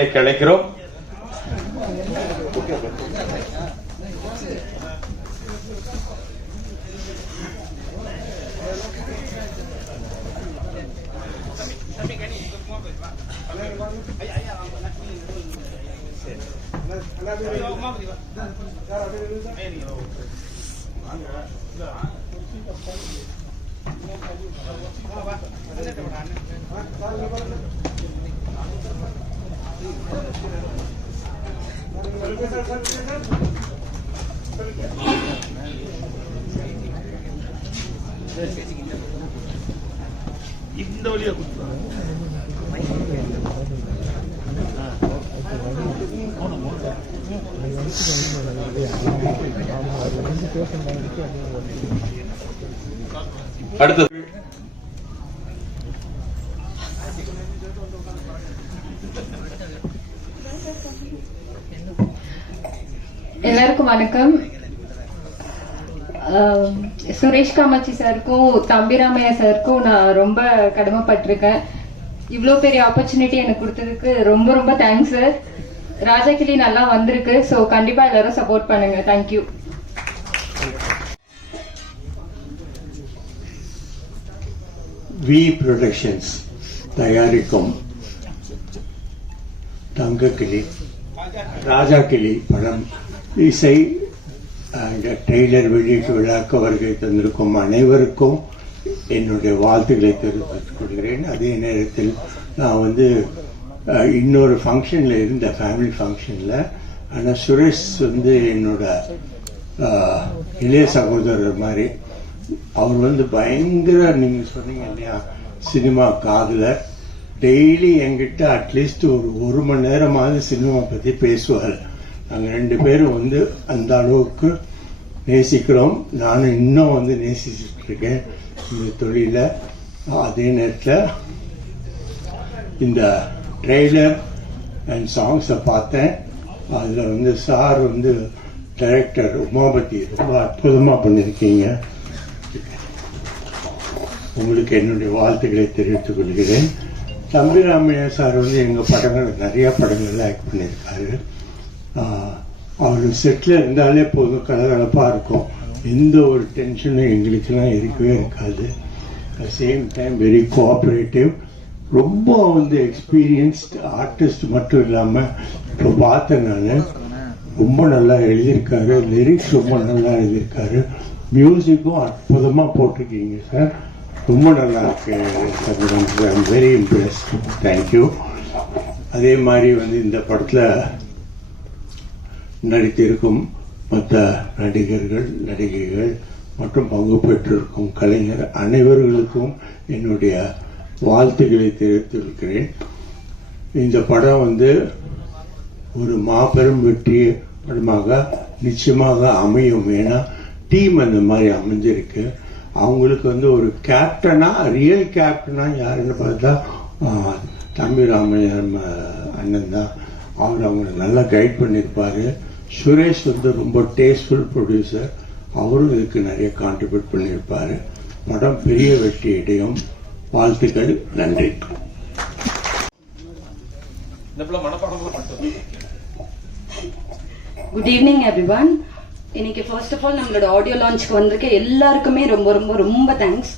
மேடைக்கு அழைக்கிறோம். இந்த வழியா அடுத்தது எல்லாருக்கும் வணக்கம். சுரேஷ் காமாட்சி சாருக்கும் தம்பிராமையா சாருக்கும் நான் ரொம்ப கடமைப்பட்டிருக்கேன். இவ்வளோ பெரிய ஆப்பர்ச்சுனிட்டி எனக்கு கொடுத்ததுக்கு ரொம்ப ரொம்ப தேங்க்ஸ் சார். ராஜா கிளி நல்லா வந்திருக்கு. ஸோ கண்டிப்பா எல்லாரும் சப்போர்ட் பண்ணுங்க. தேங்க்யூ. வி ப்ரொடக்ஷன்ஸ் தயாரிக்கும் தங்கக்கிளி ராஜா கிளி படம் இசை ட்ரெய்லர் வெளியீட்டு விழாக்கு வருகை தந்திருக்கும் அனைவருக்கும் என்னுடைய வாழ்த்துக்களை தெரிவித்துக் கொள்கிறேன். அதே நேரத்தில் நான் இன்னொரு ஃபங்க்ஷனில் இருந்த ஃபேமிலி ஃபங்க்ஷனில், ஆனால் சுரேஷ் என்னோட இளைய சகோதரர் மாதிரி. அவர் பயங்கர, நீங்கள் சொன்னீங்க இல்லையா, சினிமா காதலர். டெய்லி என்கிட்ட அட்லீஸ்ட் ஒரு மணி நேரமாவது சினிமா பற்றி பேசுவார். நாங்கள் ரெண்டு பேரும் அந்த அளவுக்கு நேசிக்கிறோம். நானும் இன்னும் நேசிச்சுட்டு இருக்கேன் இந்த தொழிலை. அதே நேரத்தில் இந்த ட்ரெய்லர் அண்ட் சாங்ஸை பார்த்தேன். அதில் சார் டைரக்டர் உமாபதி ரொம்ப அற்புதமாக பண்ணியிருக்கீங்க. உங்களுக்கு என்னுடைய வாழ்த்துக்களை தெரிவித்துக் கொள்கிறேன். தம்பிராமையா சார் எங்கள் படங்கள் நிறைய படங்கள்ல ஆக்ட் பண்ணியிருக்காரு. அவர் செட்டில் இருந்தாலே போதும், கலகலப்பாக இருக்கும். எந்த ஒரு டென்ஷனும் எங்களுக்கெல்லாம் இருக்கவே இருக்காது. Same time very cooperative. ரொம்ப எக்ஸ்பீரியன்ஸ்ட் ஆர்டிஸ்ட் மட்டும் இல்லாமல் இப்போ பார்த்தேன் நான், ரொம்ப நல்லா எழுதியிருக்காரு. லிரிக்ஸ் ரொம்ப நல்லா எழுதியிருக்காரு. மியூசிக்கும் அற்புதமாக போட்டிருக்கீங்க சார். ரொம்ப நல்லா இருக்கு. I'm very impressed. தேங்க்யூ. அதே மாதிரி இந்த படத்தில் நடித்திருக்கும் மற்ற நடிகர்கள், நடிகைகள் மற்றும் பங்கு பெற்றிருக்கும் கலைஞர் அனைவர்களுக்கும் என்னுடைய வாழ்த்துக்களை தெரிவித்திருக்கிறேன். இந்த படம் ஒரு மாபெரும் வெற்றி படமாக நிச்சயமாக அமையும். ஏன்னா டீம் அந்த மாதிரி அமைஞ்சிருக்கு. அவங்களுக்கு ஒரு கேப்டனா, ரியல் கேப்டனா யாருன்னு பார்த்தா தம்பிராமையா அண்ணன் தான். அவர் அவங்களை நல்லா கைட் பண்ணியிருப்பாரு. சுரேஷ் ரொம்ப டேஸ்ட்ஃபுல் ப்ரொடியூசர். அவரும் இதுக்கு நிறைய கான்ட்ரிபியூட் பண்ணியிருப்பாரு. படம் பெரிய வெற்றி அடையும். வாழ்த்துக்கள். நன்றி. Good evening everyone. இன்னைக்கு ஃபர்ஸ்ட் ஆஃப் ஆல் நம்மளோட ஆடியோ லான்ச்க்கு வந்திருக்க எல்லாருக்குமே ரொம்ப ரொம்ப ரொம்ப தேங்க்ஸ்.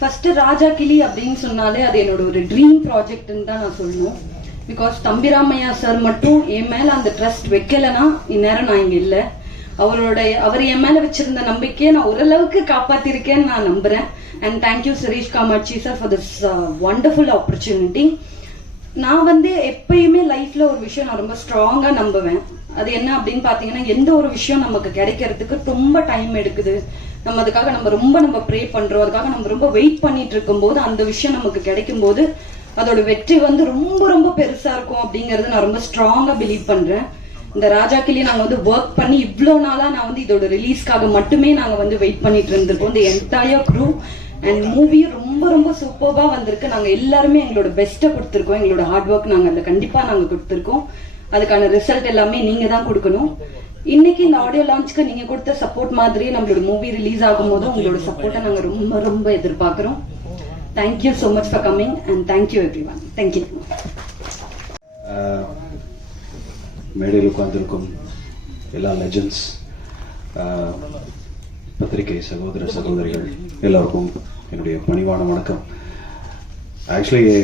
ஃபர்ஸ்ட் ராஜா கிளி அப்படின்னு சொன்னாலே அது என்னோட ஒரு ட்ரீம் ப்ராஜெக்ட்னு தான் நான் சொல்லணும். பிகாஸ் தம்பிராமையா சார் மட்டும் என் மேல அந்த ட்ரஸ்ட் வைக்கலன்னா இந்நேரம் நான் இங்க இல்லை. அவர் என் மேல வச்சிருந்த நம்பிக்கையை நான் ஓரளவுக்கு காப்பாத்திருக்கேன்னு நான் நம்புறேன். And thank you Suresh Kamakshi sir for this wonderful opportunity. நான் எப்பயுமே லைஃப்ல ஒரு விஷயம் நான் ரொம்ப ஸ்ட்ராங்கா நம்புவேன். அது என்ன அப்படின்னு பாத்தீங்கன்னா, எந்த ஒரு விஷயம் நமக்கு கிடைக்கிறதுக்கு ரொம்ப டைம் எடுக்குது. நம்ம அதுக்காக ரொம்ப ப்ரே பண்றோம். அதுக்காக நம்ம ரொம்ப வெயிட் பண்ணிட்டு இருக்கும் போது அந்த விஷயம் நமக்கு கிடைக்கும் போது அதோட வெற்றி ரொம்ப ரொம்ப பெருசா இருக்கும் அப்படிங்கறது நான் ரொம்ப ஸ்ட்ராங்கா பிலீவ் பண்றேன். இந்த ராஜா கிளி நாங்க ஒர்க் பண்ணி இவ்வளவு நாளா நான் இதோட ரிலீஸ்க்காக மட்டுமே நாங்க வெயிட் பண்ணிட்டு இருந்திருக்கோம். இந்த என்டையர் க்ரூ அண்ட் மூவியும் ரொம்ப ரொம்ப சூப்பர்வா வந்திருக்கு. நாங்க எல்லாருமே எங்களோட பெஸ்ட்டை கொடுத்துருக்கோம். எங்களோட ஹார்ட் ஒர்க் நாங்க அதுல கண்டிப்பா நாங்க கொடுத்துருக்கோம். அதுக்கான ரிசல்ட் எல்லாமே நீங்க தான் கொடுக்கணும். இன்னைக்கு இந்த ஆடியோ லான்ச்க்கு நீங்க கொடுத்த சப்போர்ட் மாதிரி நம்மளோட மூவி ரிலீஸ் ஆகும் போது உங்களோட சப்போர்ட்டை நாங்க ரொம்ப ரொம்ப எதிர்பார்க்கிறோம். Thank you so much for coming and thank you everyone. Thank you. மேடையில் உட்கார்ந்திருக்கும் எல்லா லெஜண்ட்ஸ், பத்திரிகை சகோதர சகோதரிகள் எல்லாருக்கும் என்னுடைய பணிவான வணக்கம். ஆக்சுவலி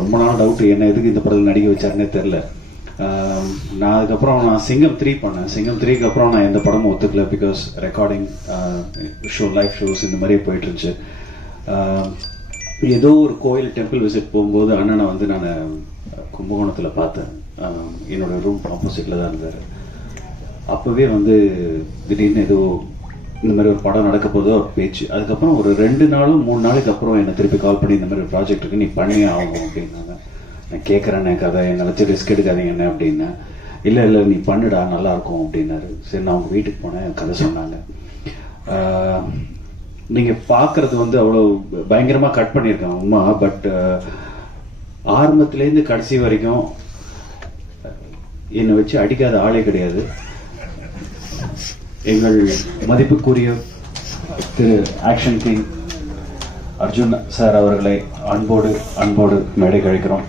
ரொம்ப நாள் டவுட், என்ன எதுக்கு இந்த படத்தில் நடிக்க வச்சாருன்னே தெரில. நான் அதுக்கப்புறம் நான் சிங்கம் 3 பண்ணேன். சிங்கம் 3க்கு அப்புறம் நான் எந்த படமும் ஒத்துக்கல. பிகாஸ் ரெக்கார்டிங் லைவ் ஷோஸ் இந்த மாதிரியே போயிட்டு இருந்துச்சு. ஏதோ ஒரு கோயில் டெம்பிள் விசிட் போகும்போது அண்ணனை வந்து நான் கும்பகோணத்தில் பார்த்தேன். என்னோட ரூம் ஆப்போசிட்டில் தான் இருந்தார். அப்போவே வந்து திடீர்னு ஏதோ இந்த மாதிரி ஒரு படம் நடக்க போதோ ஒரு பேச்சு. அதுக்கப்புறம் ஒரு 2 நாளும் 3 நாளைக்கு அப்புறம் என்னை திருப்பி கால் பண்ணி இந்த மாதிரி ஒரு ப்ராஜெக்ட் இருக்கு, நீ பண்ணியே ஆகும் அப்படின்னாங்க. நான் கேட்குறேன்னே கதை, என்னை வச்சு ரிஸ்க் எடுக்காதீங்க என்ன அப்படின்னா. இல்லை நீ பண்ணுடா நல்லா இருக்கும் அப்படின்னாரு. சரி, நான் அவங்க வீட்டுக்கு போனேன், கதை சொன்னாங்க. நீங்கள் பார்க்குறது வந்து அவ்வளோ பயங்கரமாக கட் பண்ணியிருக்காங்க உண்மை. பட் ஆரம்பத்துலேருந்து கடைசி வரைக்கும் என்னை வச்சு அடிக்காத ஆளே கிடையாது. எங்கள் மதிப்புக்குரிய திரு ஆக்ஷன் கிங் அர்ஜுன் சார் அவர்களை அன்போடு மேடை கழிக்கிறோம்.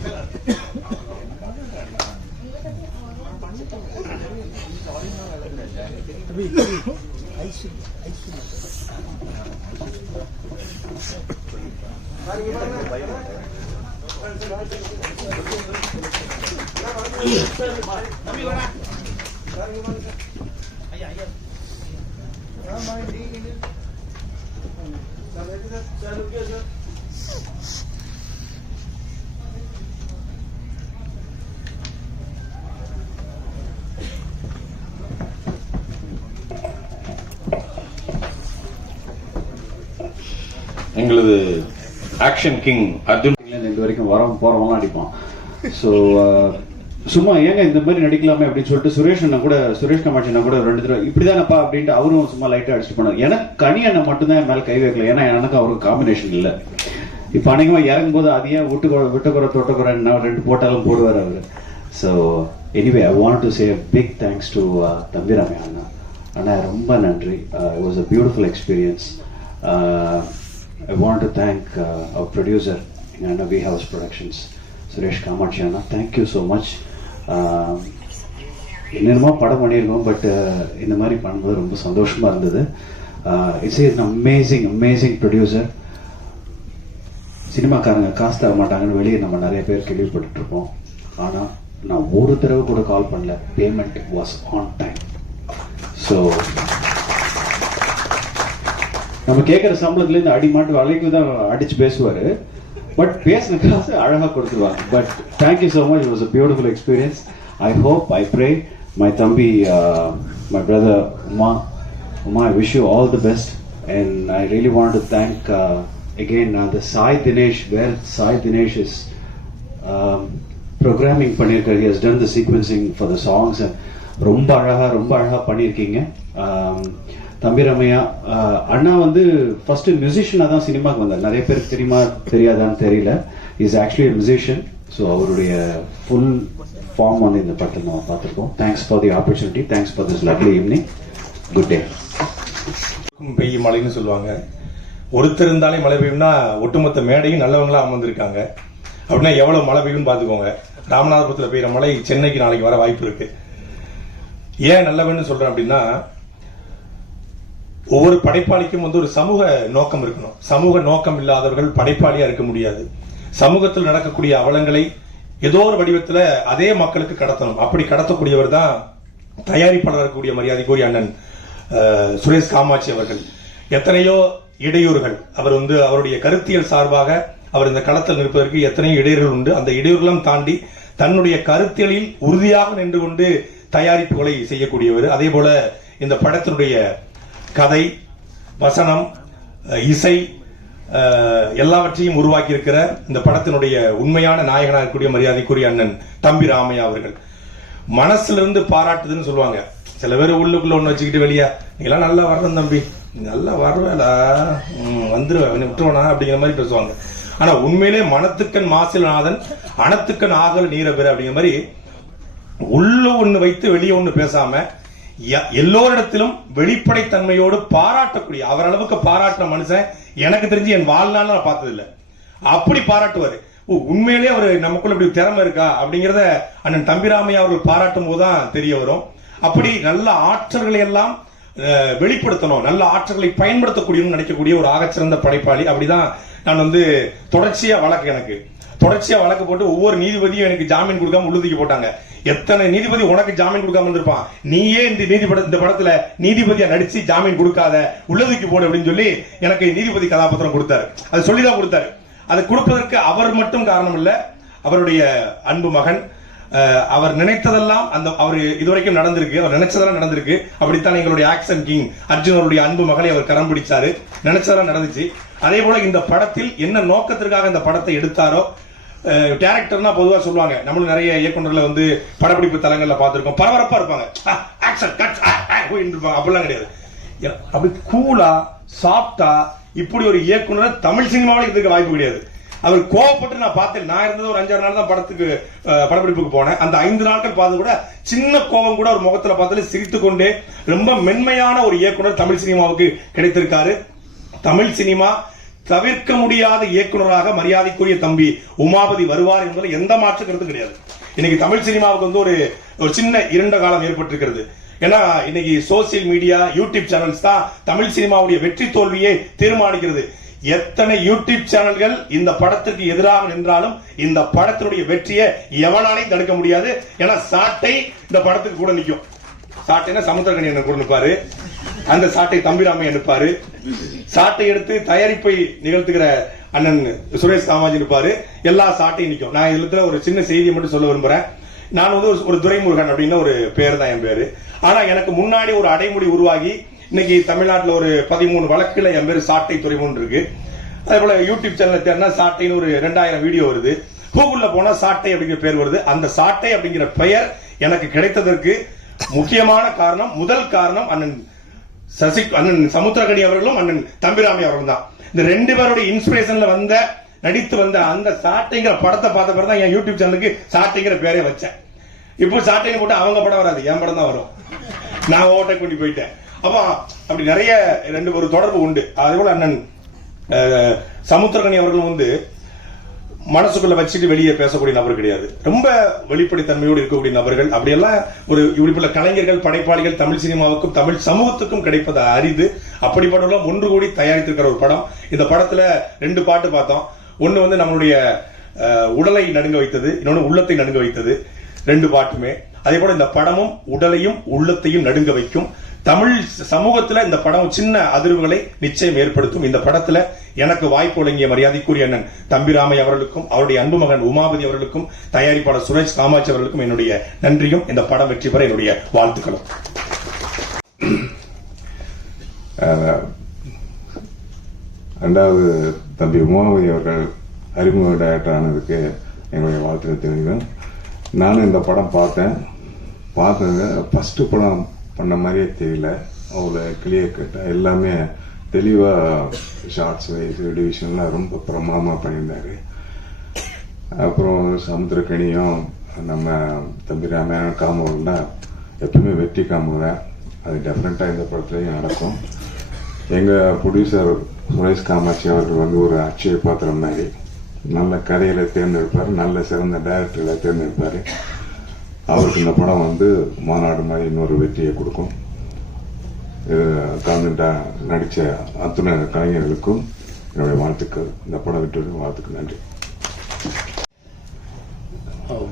எங்களது ஆக்ஷன் கிங் அர்ஜுன் இது வரைக்கும் போறவங்களாம் அடிப்பான். ஸோ சும்மா ஏங்க இந்த மாதிரி நடிக்கலாமே அப்படின்னு சொல்லிட்டு சுரேஷ் காமாட்சி கூட 2 தடவை இப்படிதானப்பா அப்படின்ட்டு அவரும் சும்மா லைட்டா அடிச்சுட்டு போனார். எனக்கு கனி அண்ணன் மட்டும்தான் என் மேல கை வைக்கல. ஏன்னா எனக்கு அவருக்கு காம்பினேஷன் இல்லை. இப்ப அநேகமா இறங்கும் போது அதையே விட்டுக்குறை தொட்டுக்குறை 2 போட்டாலும் போடுவார் அவரு. So anyway I want to say big thanks to Thambi Ramaiah அண்ணா. ரொம்ப நன்றி. It was a beautiful experience. I want to thank our producer in Anna V House Productions, Suresh Kamachi Anna. Thank you so much. என்னென்னமோ படம் பண்ணியிருக்கோம், but இந்த மாதிரி பண்ணும்போது ரொம்ப சந்தோஷமாக இருந்தது. It's is amazing producer. சினிமாக்காரங்க காசு தர மாட்டாங்கன்னு வெளியே நம்ம நிறைய பேர் கேள்விப்பட்டுருப்போம். ஆனால் நான் ஒரு தடவை கூட கால் பண்ணல. Payment was on time. So நம்ம கேட்குற சம்பளத்துலேருந்து அடிமாட்டு வலைக்கு தான் அடிச்சு பேசுவார். பட் பேசின காசு அழகாக கொடுத்துருவாங்க. But thank you so much. It was a beautiful experience. I hope, I pray my thambi, my brother Uma, I wish you all the best. And I really want to thank again the Sai Dinesh, where Sai Dinesh is programming பண்ணியிருக்காரு. He has done the sequencing for the songs and ரொம்ப அழகா பண்ணியிருக்கீங்க. தம்பிராமையா அண்ணா வந்து first மியூசிஷியனாக தான் சினிமாவுக்கு வந்தார். நிறைய பேருக்கு தெரியாதான்னு தெரியல. Is actually musician. ஸோ அவருடைய ஃபுல் ஃபார்ம் வந்து இந்த படத்தில் நம்ம பார்த்துருக்கோம். Thanks for the opportunity. Thanks for this lovely evening. Good day. பெய்யும் மழைன்னு சொல்லுவாங்க. ஒருத்தர் இருந்தாலே மழை பெய்யும்னா ஒட்டுமொத்த மேடையும் நல்லவங்களா அமர்ந்திருக்காங்க. அப்படின்னா எவ்வளவு மழை பெய்யும்னு பார்த்துக்கோங்க. ராமநாதபுரத்தில் பெய்யுற மழை சென்னைக்கு நாளைக்கு வர வாய்ப்பு இருக்கு. ஏன் நல்லவன்னு சொல்றேன் அப்படின்னா, ஒவ்வொரு படைப்பாளிக்கும் வந்து ஒரு சமூக நோக்கம் இருக்கணும். சமூக நோக்கம் இல்லாதவர்கள் படைப்பாளியா இருக்க முடியாது. சமூகத்தில் நடக்கக்கூடிய அவலங்களை ஏதோ ஒரு வடிவத்தில் அதே மக்களுக்கு கடத்தணும். அப்படி கடத்தக்கூடியவர் தான் தயாரிப்பாளர் இருக்கக்கூடிய மரியாதைக்குரிய அண்ணன் சுரேஷ் காமாட்சி அவர்கள். எத்தனையோ இடையூறுகள், அவர் வந்து அவருடைய கருத்தியல் சார்பாக அவர் இந்த களத்தில் நிற்பதற்கு எத்தனையோ இடையூறுகள் உண்டு. அந்த இடையூறுகளும் தாண்டி தன்னுடைய கருத்தியலில் உறுதியாக நின்று கொண்டு தயாரிப்புகளை செய்யக்கூடியவர். அதே போல இந்த படத்தினுடைய கதை, வசனம், இசை எல்லாவற்றையும் உருவாக்கி இருக்கிற இந்த படத்தினுடைய உண்மையான நாயகனாக இருக்கக்கூடிய மரியாதைக்குரிய அண்ணன் தம்பிராமையா அவர்கள். மனசிலிருந்து பாராட்டுதுன்னு சொல்லுவாங்க. சில பேர் உள்ளுக்குள்ள ஒண்ணு வச்சுக்கிட்டு வெளியா, நீ எல்லாம் நல்லா வர்றேன் தம்பி, நல்லா வரவேலா வந்துருவேன் விட்டுருவனா அப்படிங்கிற மாதிரி பேசுவாங்க. ஆனா உண்மையிலே மனத்துக்கண் மாசிலநாதன் அனத்துக்கண் ஆகல் நீர பெற அப்படிங்கிற மாதிரி உள்ள ஒண்ணு வைத்து வெளியே ஒண்ணு பேசாம எல்லோரிடத்திலும் வெளிப்படைத்தன்மையோடு பாராட்டக்கூடிய, அவர் அளவுக்கு பாராட்டுற மனுஷன் எனக்கு தெரிஞ்சு என் வாழ்நாள் நான் பார்த்தது இல்லை. அப்படி பாராட்டுவாரு. உண்மையிலேயே அவர் நமக்குள்ள இப்படி திறமை இருக்கா அப்படிங்கறத அண்ணன் தம்பிராமையா அவர்கள் பாராட்டும் போதுதான் தெரிய வரும். அப்படி நல்ல ஆற்றல்களை எல்லாம் வெளிப்படுத்தணும், நல்ல ஆற்றல்களை பயன்படுத்தக்கூடியன்னு நினைக்கக்கூடிய ஒரு ஆகச்சிறந்த படைப்பாளி. அப்படிதான் நான் வந்து தொடர்ச்சியா வழக்கு போட்டு ஒவ்வொரு நீதிபதியும் எனக்கு ஜாமீன் கொடுக்காம உள்ளுதிக்கு போட்டாங்க. எத்தனை நீதிபதி உனக்கு ஜாமீன் கொடுக்காம இருந்திருப்பான், நீயே இந்த படத்துல நீதிபதியா நடிச்சு ஜாமீன் கொடுக்காத, உள்ளதுக்கு போடு அப்படின்னு சொல்லி எனக்கு நீதிபதி கதாபாத்திரம் கொடுத்தாரு. அது சொல்லிதான் கொடுத்தாரு. அதை கொடுப்பதற்கு அவர் மட்டும் காரணம் இல்ல, அவருடைய அன்பு மகன். அவர் நினைத்ததெல்லாம் அவர் இதுவரைக்கும் நடந்திருக்கு, அவர் நினைச்சதெல்லாம் நடந்திருக்கு. அப்படித்தான் எங்களுடைய ஆக்சன் கிங் அர்ஜுன் அவருடைய அன்பு மகளை அவர் கரம் பிடிச்சாரு, நினைச்சதெல்லாம் நடந்துச்சு. அதே போல இந்த படத்தில் என்ன நோக்கத்திற்காக இந்த படத்தை எடுத்தாரோ, டைரக்டர்னா பொதுவா சொல்லுவாங்க, நம்மளும் நிறைய இயக்குநர்களை வந்து படப்பிடிப்பு தலங்கள்ல பார்த்திருக்கோம், பரபரப்பா இருப்பாங்க, ஆக்சன் கட் இருப்பாங்க. அப்படிலாம் கிடையாது. அப்படி கூலா சாஃப்டா இப்படி ஒரு இயக்குனர் தமிழ் சினிமாவில் இருக்க வாய்ப்பு கிடையாது. அவர் கோவப்பட்டு நான் பார்த்தேன். நான் இருந்தது ஒரு 5-6 நாள் தான் படப்பிடிப்புக்கு போனேன். அந்த 5 நாட்கள் பார்த்து கூட சின்ன கோபம் கூட ஒரு முகத்துல பார்த்தாலே சிரித்து கொண்டே ரொம்ப மென்மையான ஒரு இயக்குனர் தமிழ் சினிமாவுக்கு கிடைத்திருக்காரு. தமிழ் சினிமா தவிர்க்க முடியாத இயக்குனராக மரியாதைக்குரிய தம்பி உமாபதி வருவார் என்பதில் எந்த மாற்று கருத்து கிடையாது. இன்னைக்கு தமிழ் சினிமாவுக்கு வந்து ஒரு சின்ன இருண்ட காலம் ஏற்பட்டிருக்கிறது. ஏன்னா இன்னைக்கு சோசியல் மீடியா, யூடியூப் சேனல்ஸ் தான் தமிழ் சினிமாவுடைய வெற்றி தோல்வியை தீர்மானிக்கிறது. எத்தனை யூடியூப் சேனல்கள் இந்த படத்திற்கு எதிராக நின்றாலும் இந்த படத்தினுடைய வெற்றியை எவனாலையும் தடுக்க முடியாது. ஏன்னா சாட்டை இந்த படத்துக்கு கூட நிற்கும். சாட்டைனா சமுத்திரக்கணி என்ன கூட நிற்பாரு, அந்த சாட்டை தம்பிராமையா நிற்பாரு. சாட்டை எடுத்து தயாரிப்பை நிகழ்த்துகிற அண்ணன் சுரேஷ் காமாஜி நிற்பாரு. எல்லா சாட்டையும் நிற்கும். நான் இதுல ஒரு சின்ன செய்தியை மட்டும் சொல்ல விரும்புறேன். நான் வந்து ஒரு துரைமுருகன் அப்படின்னு ஒரு பேர் தான் என் பேரு. ஆனா எனக்கு முன்னாடி ஒரு அடைமொழி உருவாகி இன்னைக்கு தமிழ்நாட்டில் ஒரு 13 வழக்குல என் பேரு சாட்டை துரைமுருகன் இருக்கு. அதே போல யூடியூப் சேனல் தேர்னா சாட்டைன்னு ஒரு 2000 வீடியோ வருது. கூகுள்ல போனா சாட்டை அப்படிங்கிற பேர் வருது. அந்த சாட்டை அப்படிங்கிற பெயர் எனக்கு கிடைத்ததற்கு முக்கியமான காரணம், முதல் காரணம் அண்ணன் சமுத்திரக்கணி அவர்களும் அண்ணன் தம்பிராமை அவர்களும் தான். இந்த 2 பேருடைய இன்ஸ்பிரேஷன்ல நடித்து வந்த அந்த சாட்டைங்கிற படத்தை பார்த்த பிறகு தான் என் யூடியூப் சேனலுக்கு சாட்டைங்கிற பேரே வச்சேன். இப்போ சாட்டைன்னு போட்டு அவங்க படம் வராது, என் படம் தான் வரும். நான் ஓவர்டேக் பண்ணி போயிட்டேன். அப்ப அப்படி நிறைய ஒரு தொடர்பு உண்டு. அதே போல அண்ணன் சமுத்திரக்கணி அவர்களும் வந்து மனசுக்குள்ள வச்சுட்டு வெளியே பேசக்கூடிய நபர் கிடையாது. ரொம்ப வெளிப்படைத்தன்மையோடு இருக்கக்கூடிய நபர்கள். அப்படியெல்லாம் ஒரு இப்படிப்பட்ட கலைஞர்கள், படைப்பாளிகள் தமிழ் சினிமாவுக்கும் தமிழ் சமூகத்துக்கும் கிடைப்பது அரிது. அப்படிப்பட்ட ஒன்று கூடி தயாரித்திருக்கிற ஒரு படம். இந்த படத்துல 2 பாட்டு பார்த்தோம். ஒன்னு வந்து நம்மளுடைய உடலை நடுங்க வைத்தது, இன்னொன்னு உள்ளத்தை நடுங்க வைத்தது. 2 பாட்டுமே. அதே போல இந்த படமும் உடலையும் உள்ளத்தையும் நடுங்க வைக்கும். தமிழ் சமூகத்துல இந்த படம் சின்ன அதிர்வுகளை நிச்சயம் ஏற்படுத்தும். இந்த படத்துல எனக்கு வாய்ப்பு வழங்கிய மரியாதைக்குரிய அண்ணன் தம்பிராமை அவர்களுக்கும் அவருடைய அன்பு மகன் உமாபதி அவர்களுக்கும் தயாரிப்பாளர் சுரேஷ் காமாட்சி அவர்களுக்கும் என்னுடைய நன்றியும், இந்த படம் வெற்றி பெற என்னுடைய வாழ்த்துக்களும். ரெண்டாவது தம்பி உமாபதி அவர்கள் அறிமுக டைரக்டர் ஆனதுக்கு என்னுடைய வாழ்த்துக்கள் தெரிவிக்கிறேன். நானும் இந்த படம் பார்த்தது ஃபர்ஸ்ட் படம் பண்ண மாதிரியே தெரியல. அவ்வளோ கிளியர் கட்ட எல்லாமே தெளிவாக ஷார்ட்ஸ் வைஸ் டிவிஷன்லாம் ரொம்ப பிரமாதமாக பண்ணியிருந்தாரு. அப்புறம் சமுத்திரக்கணியும் நம்ம தம்பி ராமாயண காமோல்னா எப்பவுமே வெற்றி காமுவேன். அது டெஃபினட்டாக இந்த படத்துலையும் நடக்கும். எங்கள் ப்ரொடியூசர் சுரேஷ் காமாட்சி அவர்கள் வந்து ஒரு அட்சய பாத்திரம் மாதிரி நல்ல கதைகளை தேர்ந்தெடுப்பார், நல்ல சிறந்த டைரக்டர்களை தேர்ந்தெடுப்பார். அவருக்கு இந்த படம் வந்து மாநாடு மாதிரி இன்னொரு வெற்றியை கொடுக்கும். கலந்துட்டா நடித்த அத்துணை கலைஞர்களுக்கும் என்னுடைய வாழ்த்துக்கள். இந்த படம் விட்டு வாழ்த்துக்கள். நன்றி.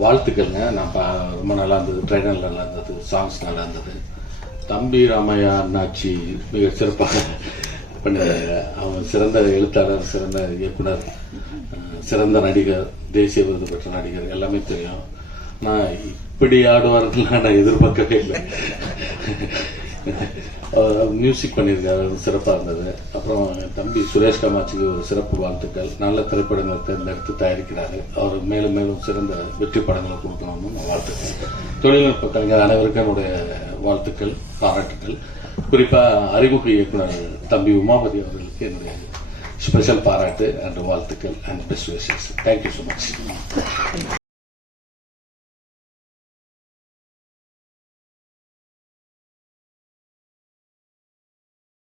வாழ்த்துக்கள்ங்க. நான் ரொம்ப நல்லா இருந்தது, ட்ரைனர் நல்லா இருந்தது, சாங்ஸ் நல்லா இருந்தது. தம்பி ராமையா அண்ணாச்சி மிக சிறப்பாக பண்ணியிருந்தாங்க. அவங்க சிறந்த எழுத்தாளர், சிறந்த இயக்குனர், சிறந்த நடிகர், தேசிய விருது பெற்ற நடிகர், எல்லாமே தெரியும். நான் இப்படி ஆடுவார்கள் நான் எதிர்பார்க்கவே இல்லை. மியூசிக் பண்ணியிருக்காரு, சிறப்பாக இருந்தது. அப்புறம் தம்பி சுரேஷ் காமாட்சிக்கு ஒரு சிறப்பு வாழ்த்துக்கள். நல்ல திரைப்படங்களை தேர்ந்தெடுத்து தயாரிக்கிறாரு. அவர் மேலும் மேலும் சிறந்த வெற்றி படங்களை கொடுக்கணும்னு நான் வாழ்த்துக்கள். தொழில்நுட்ப கலைஞர் அனைவருக்கும் என்னுடைய வாழ்த்துக்கள், பாராட்டுக்கள். குறிப்பாக அறிமுக இயக்குனர் தம்பி உமாபதி அவர்களுக்கு என்னுடைய ஸ்பெஷல் பாராட்டு அண்ட் வாழ்த்துக்கள் and best wishes. Thank you so much.